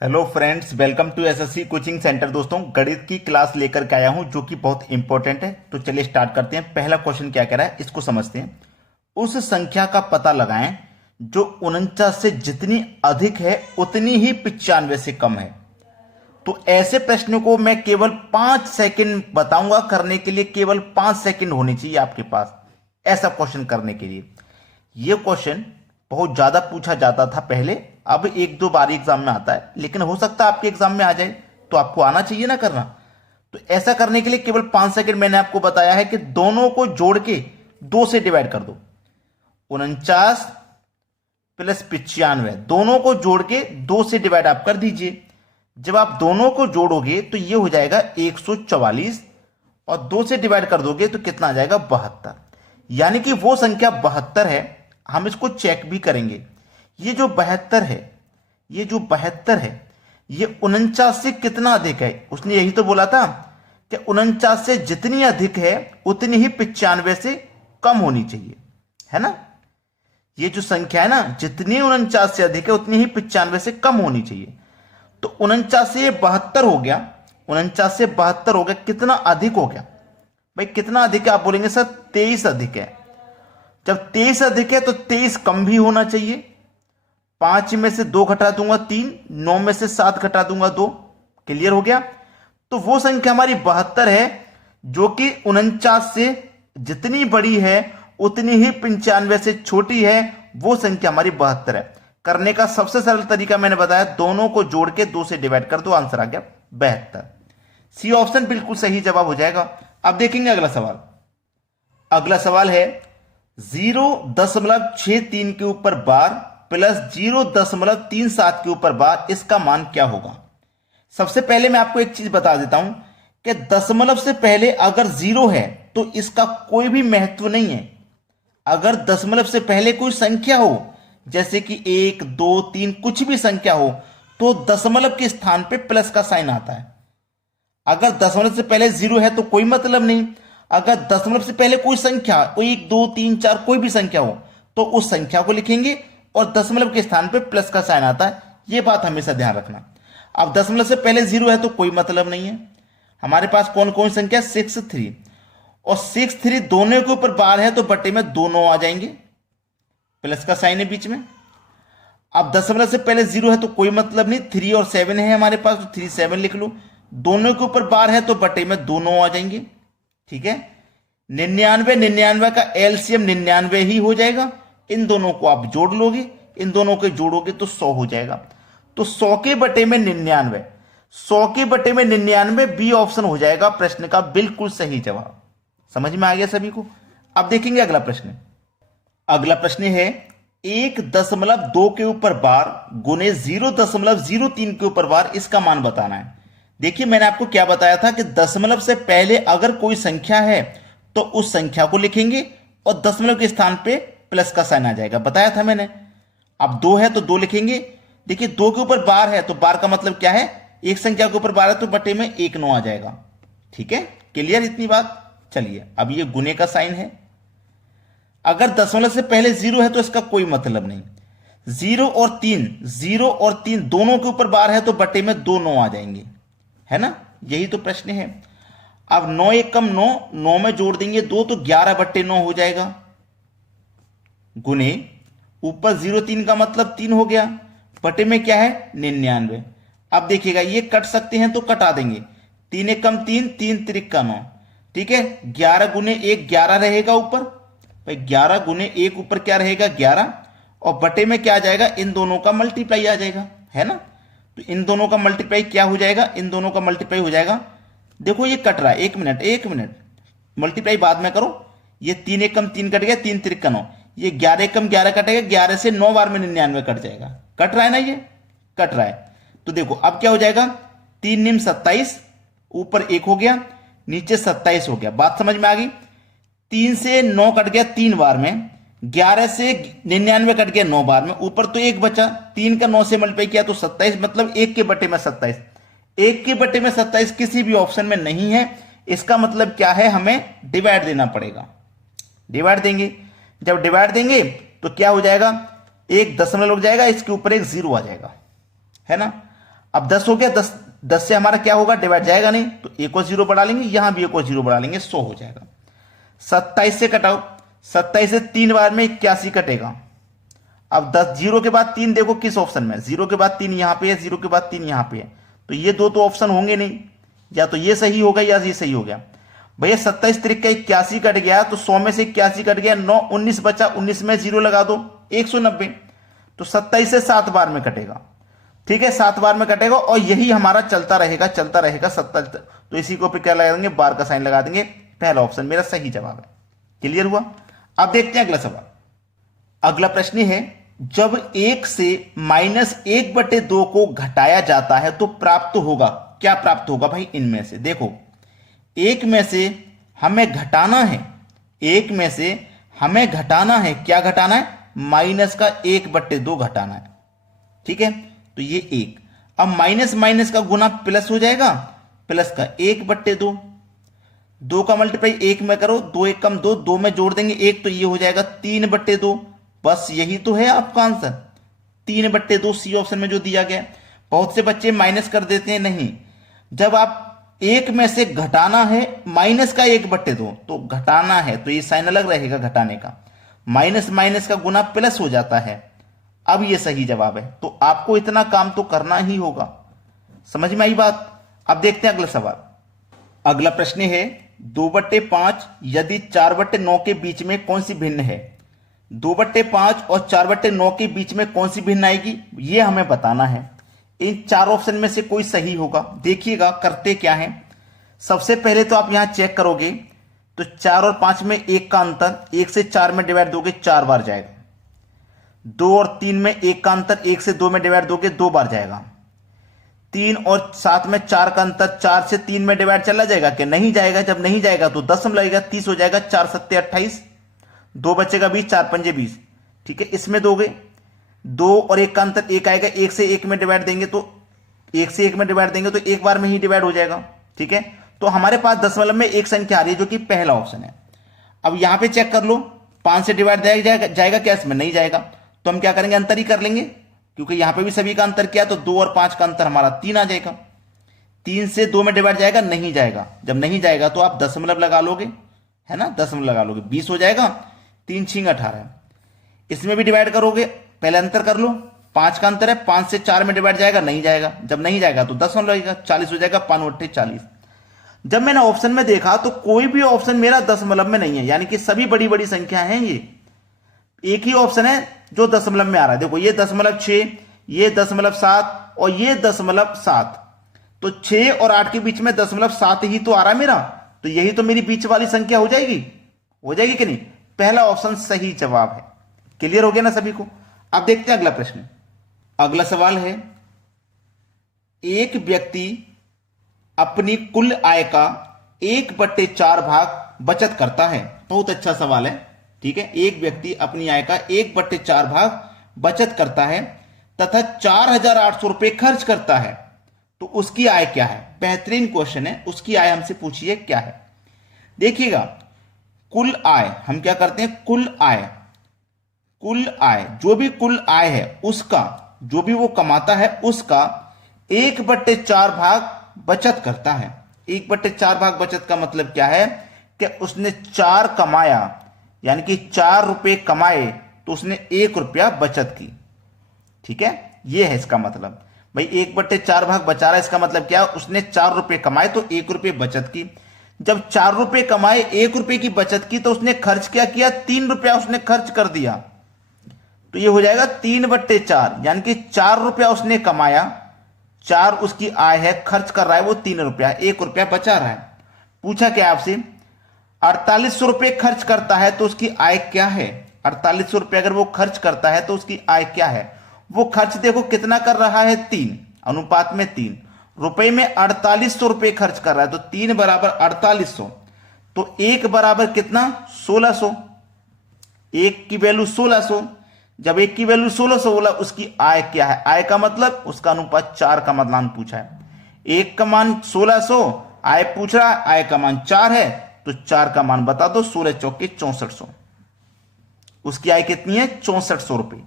Hello friends, welcome to SSC coaching centre. दोस्तों, गणित की क्लास लेकर के आया हूं जो कि बहुत इंपॉर्टेंट है। तो चलिए स्टार्ट करते हैं। पहला क्वेश्चन क्या कह रहा है इसको समझते हैं। उस संख्या का पता लगाएं जो 49 से जितनी अधिक है उतनी ही 95 से कम है। तो ऐसे प्रश्न को मैं केवल 5 सेकंड बताऊंगा करने के लिए। केवल 5 सेकंड होनी चाहिए आपके पास ऐसा क्वेश्चन करने के लिए। यह क्वेश्चन बहुत ज्यादा पूछा जाता था पहले, अब एक दो बार एग्जाम में आता है, लेकिन हो सकता है आपके एग्जाम में आ जाए, तो आपको आना चाहिए ना करना। तो ऐसा करने के लिए केवल 5 सेकंड मैंने आपको बताया है कि दोनों को जोड़ के 2 से डिवाइड कर दो। 49 प्लस 95 दोनों को जोड़ के 2 से डिवाइड आप कर दीजिए। जब आप दोनों को जोड़ोगे तो ये हो जाएगा 144 और 2 से डिवाइड कर दोगे तो कितना आ जाएगा 72। यानी कि वो संख्या 72 है। हम इसको चेक भी करेंगे। ये जो 72 है, ये जो 72 है, ये 49 से कितना अधिक है। उसने यही तो बोला था कि 49 से जितनी अधिक है उतनी ही 95 से कम होनी चाहिए, है ना। ये जो संख्या है ना, जितनी 49 से अधिक है उतनी ही 95 से कम होनी चाहिए। तो 49 से ये 72 हो गया, 49 से 72 हो गया, कितना अधिक हो गया भाई? कितना अधिक है? आप बोलेंगे सर 23 अधिक है। जब 23 अधिक है तो 23 कम भी होना चाहिए। 5 में से 2 घटा दूंगा 3, 9 में से 7 घटा दूंगा 2। क्लियर हो गया। तो वो संख्या हमारी 72 है जो कि 49 से जितनी बड़ी है उतनी ही 95 से छोटी है। वो संख्या हमारी 72 है। करने का सबसे सरल तरीका मैंने बताया, दोनों को जोड़ के 2 से डिवाइड कर दो, आंसर आ गया 72। सी ऑप्शन बिल्कुल सही जवाब हो जाएगा। अब देखेंगे अगला सवाल। अगला सवाल है 0.63 के ऊपर बार प्लस 0.37 के ऊपर बार, इसका मान क्या होगा। सबसे पहले मैं आपको एक चीज बता देता हूं कि दशमलव से पहले अगर 0 है तो इसका कोई भी महत्व नहीं है। अगर दशमलव से पहले कोई संख्या हो, जैसे कि 1 2 3 कुछ भी संख्या हो, तो दशमलव के स्थान पे प्लस का साइन आता है। अगर दशमलव से पहले 0 है तो कोई मतलब नहीं। अगर दशमलव से पहले कोई संख्या 1 2 3 4 कोई भी संख्या हो तो उस संख्या को लिखेंगे और दशमलव के स्थान पे प्लस का साइन आता है। यह बात हमेशा ध्यान रखना। अब दशमलव से पहले 0 है तो कोई मतलब नहीं है। हमारे पास कौन कौन संख्या 63 और 63 दोनों के ऊपर बार है तो बटे में दोनों आ जाएंगे, प्लस का साइन है बीच में। अब दशमलव से पहले 0 है तो कोई मतलब नहीं, 3 और 7 है हमारे पास, तो 3 7 लिख लो। दोनों के ऊपर बार है तो बटे में दोनों आ जाएंगे। ठीक है। 99 का एलसीएम 99 ही हो जाएगा। इन दोनों को आप जोड़ लोगे, इन दोनों के जोड़ोगे तो 100 हो जाएगा। तो 100 के बटे में 99, 100 के बटे में 99, बी ऑप्शन हो जाएगा प्रश्न का बिल्कुल सही जवाब। समझ में आ गया सभी को। अब देखेंगे अगला प्रश्न। अगला प्रश्न है 1.2 के ऊपर बार गुने 0.03 के ऊपर बार, इसका मान बताना है। देखिए मैंने आपको क्या बताया था कि दशमलव से पहले अगर कोई संख्या है तो उस संख्या को लिखेंगे और दशमलव के स्थान पे प्लस का साइन आ जाएगा, बताया था मैंने। अब 2 है तो 2 लिखेंगे। देखिए 2 के ऊपर बार है तो बार का मतलब क्या है, एक संख्या के ऊपर बार है तो बटे में 1 9 आ जाएगा। ठीक है, क्लियर इतनी बात। चलिए अब ये गुने का साइन है। अगर दशमलव से पहले 0 है तो इसका कोई मतलब नहीं। 0 और 3, 0 और 3 दोनों के ऊपर बार है तो बटे में 2 9 आ जाएंगे, है ना। यही तो प्रश्न है। अब 9 1 कम 9, 9 में जोड़ देंगे 2 तो 11 बट्टे 9 हो जाएगा, गुने ऊपर 0 3 का मतलब 3 हो गया, बटे में क्या है 99। अब देखिएगा ये कट सकते हैं तो कटा देंगे। 3 1 कम 3, 3 3 का 9। ठीक है, 11 गुने 1 11 रहेगा ऊपर भाई, 11 गुने 1 ऊपर क्या रहेगा 11, और बटे में क्या आ जाएगा, इन दोनों का मल्टीप्लाई आ जाएगा, है ना। तो इन दोनों का मल्टीप्लाई क्या हो जाएगा, इन दोनों का मल्टीप्लाई हो जाएगा। देखो ये कट रहा है, 1 मिनट, मल्टीप्लाई बाद में करो। ये 3 1 कम 3 कट गया, 3 3 का 9। ये 11 1 कम 11 कटेगा, 11 से 9 बार में 99 कट जाएगा। कट रहा है ना, ये कट रहा है। तो देखो अब क्या हो जाएगा, 3 निम 27, ऊपर 1 हो गया, नीचे 27 हो गया। बात समझ में आ गई। 3 से 9 कट गया 3 बार में, 11 से 99 कट गया 9 बार में, ऊपर तो 1 बचा। 3 का 9 से मल्टीप्लाई किया तो 27, मतलब 1 के बटे में 27। 1 के बटे में 27 किसी भी ऑप्शन में नहीं है। इसका मतलब क्या है, हमें डिवाइड देना पड़ेगा। डिवाइड देंगे, जब डिवाइड देंगे तो क्या हो जाएगा, एक दशमलव लग जाएगा, इसके ऊपर एक 0 आ जाएगा, है ना। अब 10 हो गया, 10 10 से हमारा क्या होगा, डिवाइड जाएगा नहीं, तो एक और जीरो बढ़ा लेंगे, यहां भी एक और जीरो बढ़ा लेंगे, 100 हो जाएगा। 27 से कटाओ, 27 से 3 बार में 81 कटेगा। अब 10 जीरो के बाद 3 देखो किस ऑप्शन में, जीरो के बाद 3 यहां पे है, जीरो के बाद 3 यहां पे है, तो ये दो तो ऑप्शन होंगे नहीं, या तो ये सही होगा या ये सही हो गया। भैया 27 तिरिक का 81 कट गया, तो 100 में से 81 कट गया, 9 19 बचा, 19 में जीरो लगा दो, 190। तो 27 से 7 बार में कटेगा, ठीक है, 7 बार में कटेगा, और यही हमारा चलता रहेगा 70। तो इसी को क्या लगा देंगे, बार का साइन लगा देंगे। पहला ऑप्शन मेरा सही जवाब है। क्लियर हुआ। अब देखते हैं अगला सवाल। अगला प्रश्न है, जब 1 से -1/2 को घटाया जाता है तो प्राप्त होगा, क्या प्राप्त होगा भाई इनमें से। देखो, एक में से हमें घटाना है, एक में से हमें घटाना है, क्या घटाना है, माइनस का 1/2 घटाना है, ठीक है। तो ये 1, अब माइनस माइनस का गुना प्लस हो जाएगा, प्लस का 1/2, 2 का मल्टीप्लाई 1 में करो, 2 1 कम 2, 2 में जोड़ देंगे 1, तो ये हो जाएगा 3/2। बस यही तो है आपका आंसर, 3/2 सी ऑप्शन में जो दिया गया। बहुत से बच्चे माइनस कर देते हैं, नहीं, जब आप एक में से घटाना है माइनस का 1/2, तो घटाना है तो ये साइन अलग रहेगा घटाने का, माइनस माइनस का गुना प्लस हो जाता है। अब ये सही जवाब है, तो आपको इतना काम तो करना ही होगा। समझ में आई बात। अब देखते हैं अगला सवाल। अगला प्रश्न है, 2/5 यदि 4/9 के बीच में कौन सी भिन्न है। 2/5 और 4/9 के बीच में कौन सी भिन्न आएगी, ये हमें बताना है। इन 4 ऑप्शन में से कोई सही होगा। देखिएगा करते क्या है। सबसे पहले तो आप यहां चेक करोगे तो 4 और 5 में 1 का अंतर, 1 से 4 में डिवाइड दोगे 4 बार जाएगा। 2 और 3 में 1 का अंतर, 1 से 2 में डिवाइड दोगे 2 बार जाएगा। 3 और 7 में 4 का अंतर, 4 से 3 में डिवाइड चला जाएगा कि नहीं जाएगा। जब नहीं जाएगा तो 10 लगेगा, 30 हो जाएगा, 4 7 28, 2 बचेगा 20, 4 5 20, ठीक है। इसमें दोगे 2 और 1 का अंतर 1 आएगा, 1 से 1 में डिवाइड देंगे तो 1 से 1 में डिवाइड देंगे तो एक बार में ही डिवाइड हो जाएगा, ठीक है। तो हमारे पास दशमलव में एक संख्या आ रही है जो कि पहला ऑप्शन है। अब यहां पे चेक कर लो, 5 से डिवाइड जाएगा क्या, इसमें नहीं जाएगा, तो हम क्या करेंगे, अंतर ही कर लेंगे, क्योंकि यहां पे भी सभी का अंतर किया, तो 2 और 5 का अंतर हमारा 3 आ जाएगा। 3 से 2 में डिवाइड जाएगा, नहीं जाएगा। जब नहीं जाएगा तो आप दशमलव लगा लोगे, है ना, दशमलव लगा लोगे, 20 हो जाएगा, 3 6 18। इसमें भी डिवाइड करोगे, पहले अंतर कर लो, 5 का अंतर है, 5 से 4 में डिवाइड जाएगा, नहीं जाएगा। जब नहीं जाएगा तो 10 लगेगा, 40 हो जाएगा, 5 8 40। जब मैंने ऑप्शन में देखा तो कोई भी ऑप्शन मेरा दशमलव में नहीं है, यानी कि सभी बड़ी बड़ी संख्या हैं। ये एक ही ऑप्शन है जो दशमलव में आ रहा है। देखो, ये 0.6, ये 0.7 और ये 0.7, तो 6 और 8 के बीच में 0.7 ही तो आ रहा है मेरा, तो यही तो मेरी बीच वाली संख्या हो जाएगी कि नहीं। पहला ऑप्शन सही जवाब है। क्लियर हो गया ना सभी को। अब देखते हैं अगला प्रश्न। अगला सवाल है, एक व्यक्ति अपनी कुल आय का 1/4 भाग बचत करता है। बहुत अच्छा सवाल है, ठीक है। एक व्यक्ति अपनी आय का 1/4 भाग बचत करता है तथा 4,800 रुपए खर्च करता है, तो उसकी आय क्या है। बेहतरीन क्वेश्चन है। उसकी आय हमसे पूछिए क्या है। देखिएगा, कुल आय हम क्या करते हैं, कुल आय जो भी कुल आय है उसका, जो भी वो कमाता है उसका 1/4 भाग बचत करता है। 1/4 भाग बचत का मतलब क्या है कि उसने 4 कमाया, यानी कि 4 रुपए कमाए तो उसने 1 रुपया बचत की, ठीक है। यह है इसका मतलब। भाई 1/4 भाग बचा रहा है, इसका मतलब क्या, उसने 4 रुपए कमाए तो 1 रुपये बचत की। जब 4 रुपए कमाए, 1 रुपये की बचत की, तो उसने खर्च क्या किया, 3 रुपया उसने खर्च कर दिया, तो ये हो जाएगा 3/4, यानी कि 4 रुपया उसने कमाया, 4 उसकी आय है, खर्च कर रहा है वो 3 रुपया, 1 रुपया बचा रहा है। पूछा क्या आपसे, 4800 रुपये खर्च करता है तो उसकी आय क्या है। 4800 रुपये अगर वो खर्च करता है तो उसकी आय क्या है। वो खर्च देखो कितना कर रहा है, 3 अनुपात में 3 रुपए में 4800 रुपये खर्च कर रहा है, तो 3 बराबर 4800, तो 1 बराबर कितना, 1600। 1 की वैल्यू 1600, जब 1 की वैल्यू 1600 बोला, उसकी आय क्या है। आय का मतलब उसका अनुपात 4 का मान पूछा है। 1 का मान 1600, आय पूछ रहा है, आय का मान 4 है, तो 4 का मान बता दो, 16 चौके 6400। उसकी आय कितनी है, 6400 रुपए।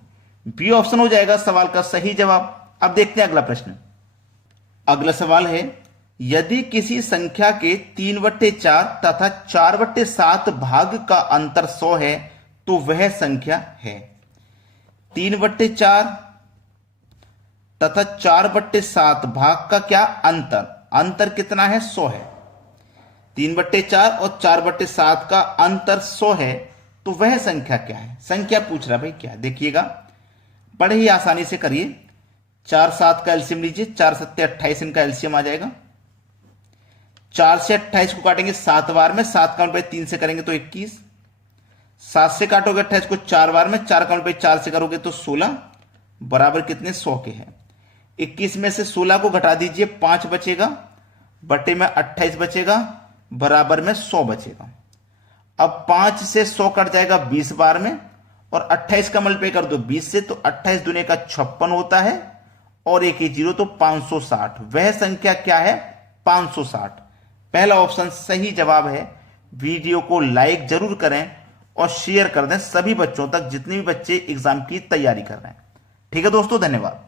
बी ऑप्शन हो जाएगा सवाल का सही जवाब। अब देखते हैं अगला प्रश्न। अगला सवाल है, यदि किसी संख्या के 3/4 तथा 4/7 भाग का अंतर 100 है तो वह संख्या है। 3/4 तथा 4/7 भाग का क्या अंतर, अंतर कितना है, 100 है। 3/4 और 4/7 का अंतर 100 है तो वह संख्या क्या है। संख्या पूछ रहा भाई क्या, देखिएगा बड़े ही आसानी से करिए। 4 7 का एलसीएम लीजिए, 4 7 28 इनका एलसीएम आ जाएगा। 4 से 28 को काटेंगे 7 बार में, 7 का मल्टीप्लाई 3 से करेंगे तो 21। 7 से काटोगे 28 को 4 बार में, 4 का मल्टीप्लाई 4 से करोगे तो 16, बराबर कितने, 100 के हैं। 21 में से 16 को घटा दीजिए, 5 बचेगा, बटे में 28 बचेगा, बराबर में 100 बचेगा। अब 5 से 100 कट जाएगा 20 बार में, और 28 का मल्टीप्लाई कर दो 20 से, तो 28 दूने का 56 होता है, और एक ही जीरो तो 560। वह संख्या क्या है, 560। पहला ऑप्शन सही जवाब है। वीडियो को लाइक जरूर करें और शेयर कर दें सभी बच्चों तक जितने भी बच्चे एग्जाम की तैयारी कर रहे हैं। ठीक है दोस्तों, धन्यवाद।